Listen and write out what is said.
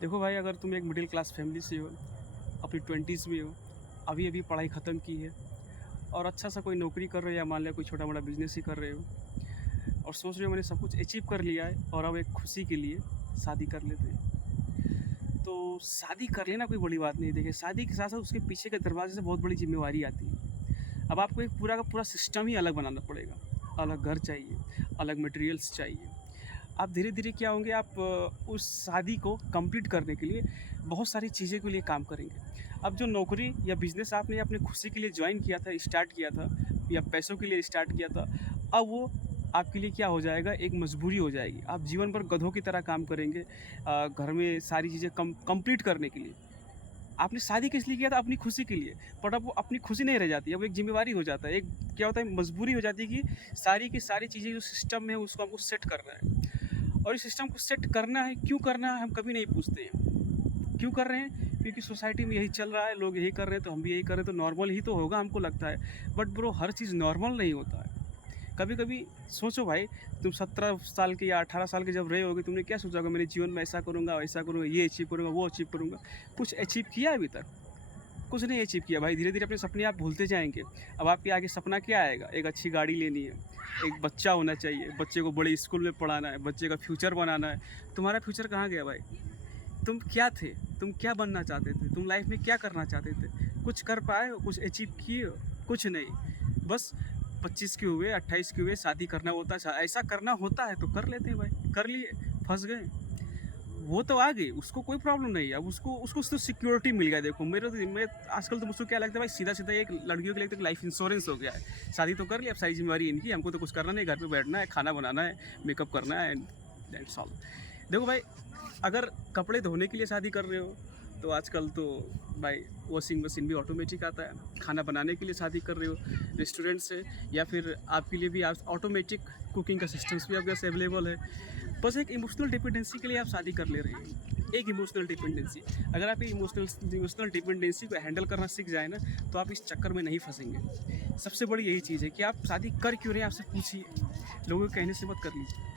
देखो भाई, अगर तुम एक मिडिल क्लास फैमिली से हो, अपनी 20s में हो, अभी अभी पढ़ाई ख़त्म की है और अच्छा सा कोई नौकरी कर रहे हो या मान लिया कोई छोटा मोटा बिजनेस ही कर रहे हो और सोच रहे हो मैंने सब कुछ अचीव कर लिया है और अब एक खुशी के लिए शादी कर लेते हैं। तो शादी कर लेना कोई बड़ी बात नहीं। देखिए, शादी के साथ साथ उसके पीछे के दरवाजे से बहुत बड़ी जिम्मेवारी आती है। अब आपको एक पूरा का पूरा सिस्टम ही अलग बनाना पड़ेगा। अलग घर चाहिए, अलग मटेरियल्स चाहिए। आप धीरे धीरे क्या होंगे, आप उस शादी को कंप्लीट करने के लिए बहुत सारी चीज़ें के लिए काम करेंगे। अब जो नौकरी या बिज़नेस आपने अपनी खुशी के लिए ज्वाइन किया था, स्टार्ट किया था या पैसों के लिए स्टार्ट किया था, अब वो आपके लिए क्या हो जाएगा, एक मजबूरी हो जाएगी। आप जीवन भर गधों की तरह काम करेंगे घर में सारी चीज़ें कंप्लीट करने के लिए। आपने शादी किस लिए किया था? अपनी खुशी के लिए। बट अब वो अपनी खुशी नहीं रह जाती, अब एक जिम्मेवारी हो जाता है। एक क्या होता है, मजबूरी हो जाती है कि सारी की सारी चीज़ें जो सिस्टम में है उसको हमको सेट करना है। और इस सिस्टम को सेट करना है, क्यों करना है, हम कभी नहीं पूछते हैं। क्यों कर रहे हैं? क्योंकि सोसाइटी में यही चल रहा है, लोग यही कर रहे हैं तो हम भी यही कर रहे हैं, तो नॉर्मल ही तो होगा हमको लगता है। But bro, her cheese normal नहीं होता है। कभी कभी सोचो भाई, तुम 17 साल के या 18 साल के जब रहे होगे, तुमने क्या सोचा होगा, मेरे जीवन में ऐसा करूँगा, वैसा करूँगा, ये अचीव करूँगा, वो अचीव करूँगा। कुछ अचीव किया अभी तक? कुछ नहीं अचीव किया भाई। धीरे धीरे अपने सपने आप भूलते जाएंगे। अब आपके आगे सपना क्या आएगा? एक अच्छी गाड़ी लेनी है, एक बच्चा होना चाहिए, बच्चे को बड़े स्कूल में पढ़ाना है, बच्चे का फ्यूचर बनाना है। तुम्हारा फ्यूचर कहाँ गया भाई? तुम क्या थे? तुम क्या बनना चाहते थे? तुम लाइफ में क्या करना चाहते थे? कुछ कर पाए हो? कुछ अचीव किए हो? कुछ नहीं। बस 25 के हुए, 28 के हुए, शादी करना होता है। ऐसा करना होता है तो कर लेते हैं भाई। कर लिए, फंस गए। वो तो आ गई, उसको कोई प्रॉब्लम नहीं है। अब उसको उसको तो सिक्योरिटी मिल गया। देखो मेरे तो मैं आजकल तो मुझको क्या लगता है भाई, सीधा सीधा एक लड़कियों के लिए तो लाइफ इंश्योरेंस हो गया है। शादी तो कर लिया, अब सारी जिम्मेवारी इनकी, हमको तो कुछ करना नहीं, घर पे बैठना है, खाना बनाना है, मेकअप करना है, दैट्स ऑल। देखो भाई, अगर कपड़े धोने के लिए शादी कर रहे हो तो आजकल तो भाई वॉशिंग मशीन भी ऑटोमेटिक आता है। खाना बनाने के लिए शादी कर रहे हो, रेस्टोरेंट से, या फिर आपके लिए भी आप ऑटोमेटिक कुकिंग का सिस्टम्स भी आपके पास अवेलेबल है। बस एक इमोशनल डिपेंडेंसी के लिए आप शादी कर ले रहे हैं। एक इमोशनल डिपेंडेंसी, अगर आप ये इमोशनल डिपेंडेंसी को हैंडल करना सीख जाए ना, तो आप इस चक्कर में नहीं फंसेंगे। सबसे बड़ी यही चीज़ है कि आप शादी कर क्यों रहे हैं, आपसे पूछिए। लोगों के कहने से मत कर लीजिए।